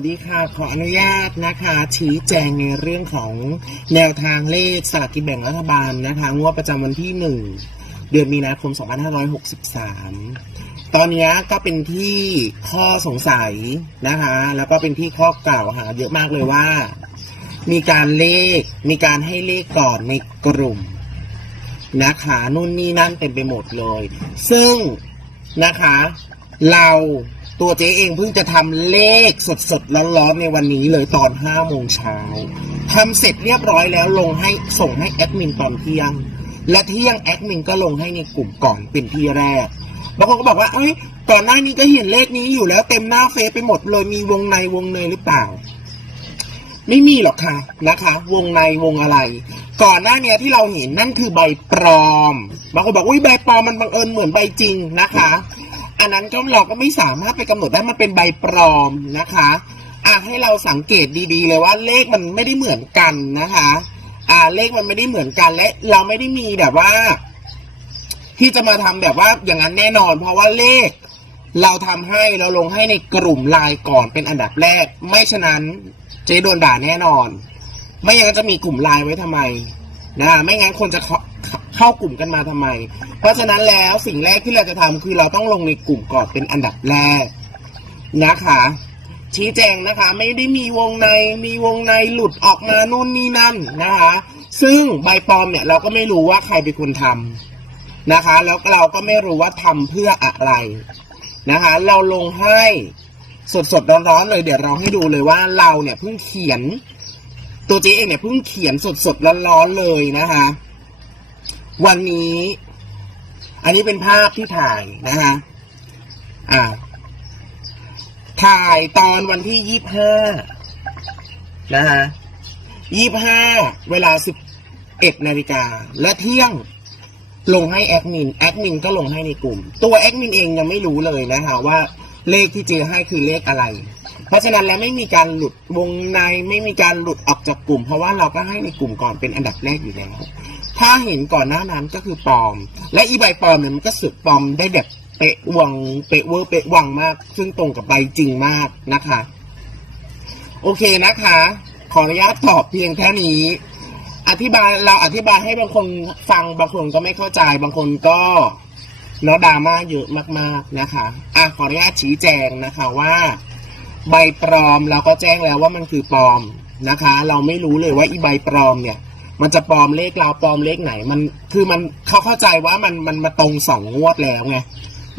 วัสดีค่ะ ขออนุญาตนะคะ ชี้แจงในเรื่องของแนวทางเลขสลากกินแบ่งรัฐบาลนะคะ งวดประจำวันที่ 1 เดือนมีนาคม 2563 ตอนนี้ก็เป็นที่ข้อสงสัยนะคะ แล้วก็เป็นที่ข้อกล่าวหาเยอะมากเลยว่า มีการเลข มีการให้เลขก่อนในกลุ่มนะคะ นู่นนี่นั่นเต็มไปหมดเลย ซึ่งนะคะ เราตัวเจ๊เองเพิ่งจะทำเลขสดๆร้อนๆในวันนี้เลยตอน5โมงเช้าทำเสร็จเรียบร้อยแล้วลงให้ส่งให้แอดมินตอนเที่ยง และเที่ยงแอดมินก็ลงให้ในกลุ่มก่อนเป็นที่แรกบางคนก็บอกว่าเอ้ยก่อนหน้านี้ก็เห็นเลขนี้อยู่แล้วเต็มหน้าเฟซไปหมดเลยมีวงในวงเนยหรือเปล่า ไม่มีหรอกค่ะนะคะ วงในวงอะไร ก่อนหน้าเนี้ยที่เราเห็นนั่นคือใบปลอมบางคนบอกอุ้ยใบปลอมมันบังเอิญเหมือนใบจริงนะคะ อันนั้นก็เราก็ไม่สามารถไปกำหนดได้มันเป็นใบปลอมนะคะอะให้เราสังเกตดีๆเลยว่าเลขมันไม่ได้เหมือนกันนะคะอ่าเลขมันไม่ได้เหมือนกันและเราไม่ได้มีแบบว่า ที่จะมาทำแบบว่าอย่างนั้นแน่นอน เพราะว่าเลข เราทำให้เราลงให้ในกลุ่มไลน์ก่อนเป็นอันดับแรก ไม่ฉะนั้นเจ๊โดนด่าแน่นอน ไม่อย่างนั้นจะมีกลุ่มไลน์ไว้ทำไมนะไม่งั้นคนจะ เข้ากลุ่มกันมาทำไม เพราะฉะนั้นแล้วสิ่งแรกที่เราจะทำคือเราต้องลงในกลุ่มก่อนเป็นอันดับแรกนะคะ ชี้แจงนะคะ ไม่ได้มีวงในมีวงในหลุดออกมานู่นนี่นั่นนะคะ ซึ่งใบปลอมเนี่ยเราก็ไม่รู้ว่าใครเป็นคนทำนะคะ แล้วเราก็ไม่รู้ว่าทำเพื่ออะไรนะคะ เราลงให้สดสดๆร้อนๆเลยเดี๋ยวเราให้ดูเลยว่าเราเนี่ยเพิ่งเขียน ตัวเจ๊เองเนี่ยเพิ่งเขียนสดสดๆร้อนๆเลยนะคะ วันนี้ อันนี้เป็นภาพที่ถ่ายนะคะอ่า ถ่ายตอนวันที่ยี่ห้านะฮะยี่ห้าเวลาสิบเอ็ดนาฬิกาและเที่ยงลงให้แอดมิน แอดมินก็ลงให้ในกลุ่ม ตัวแอดมินเองยังไม่รู้เลยนะคะว่าเลขที่เจอให้คือเลขอะไร เพราะฉะนั้นแล้วไม่มีการหลุดวงในไม่มีการหลุดออกจากกลุ่ม เพราะว่าเราก็ให้ในกลุ่มก่อนเป็นอันดับแรกอยู่แล้ว ถ้าเห็นก่อนหน้านั้นก็คือปลอม และอีใบปลอมเนี่ยมันก็สึกปลอมได้แบบเป๊ะวังเป๊ะเวอร์เป๊ะวังมาก ซึ่งตรงกับใบจริงมากนะคะ โอเคนะคะ ขออนุญาตตอบเพียงแค่นี้ อธิบายเราอธิบายให้บางคนฟังบางคนก็ไม่เข้าใจบางคนก็เนาะดราม่าเยอะมากๆนะคะอะขออนุญาตชี้แจงนะคะว่า ใบปลอมเราก็แจ้งแล้วว่ามันคือปลอมนะคะ เราไม่รู้เลยว่าอีใบปลอมเนี่ย มันจะปลอมเลขเราปลอมเลขไหน มันคือมันเขาเข้าใจว่ามันมันมาตรงสองงวดแล้วไง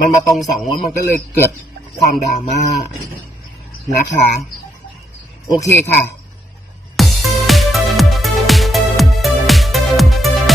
มันมาตรงสองงวดมันก็เลยเกิดความดราม่านะคะ โอเคค่ะ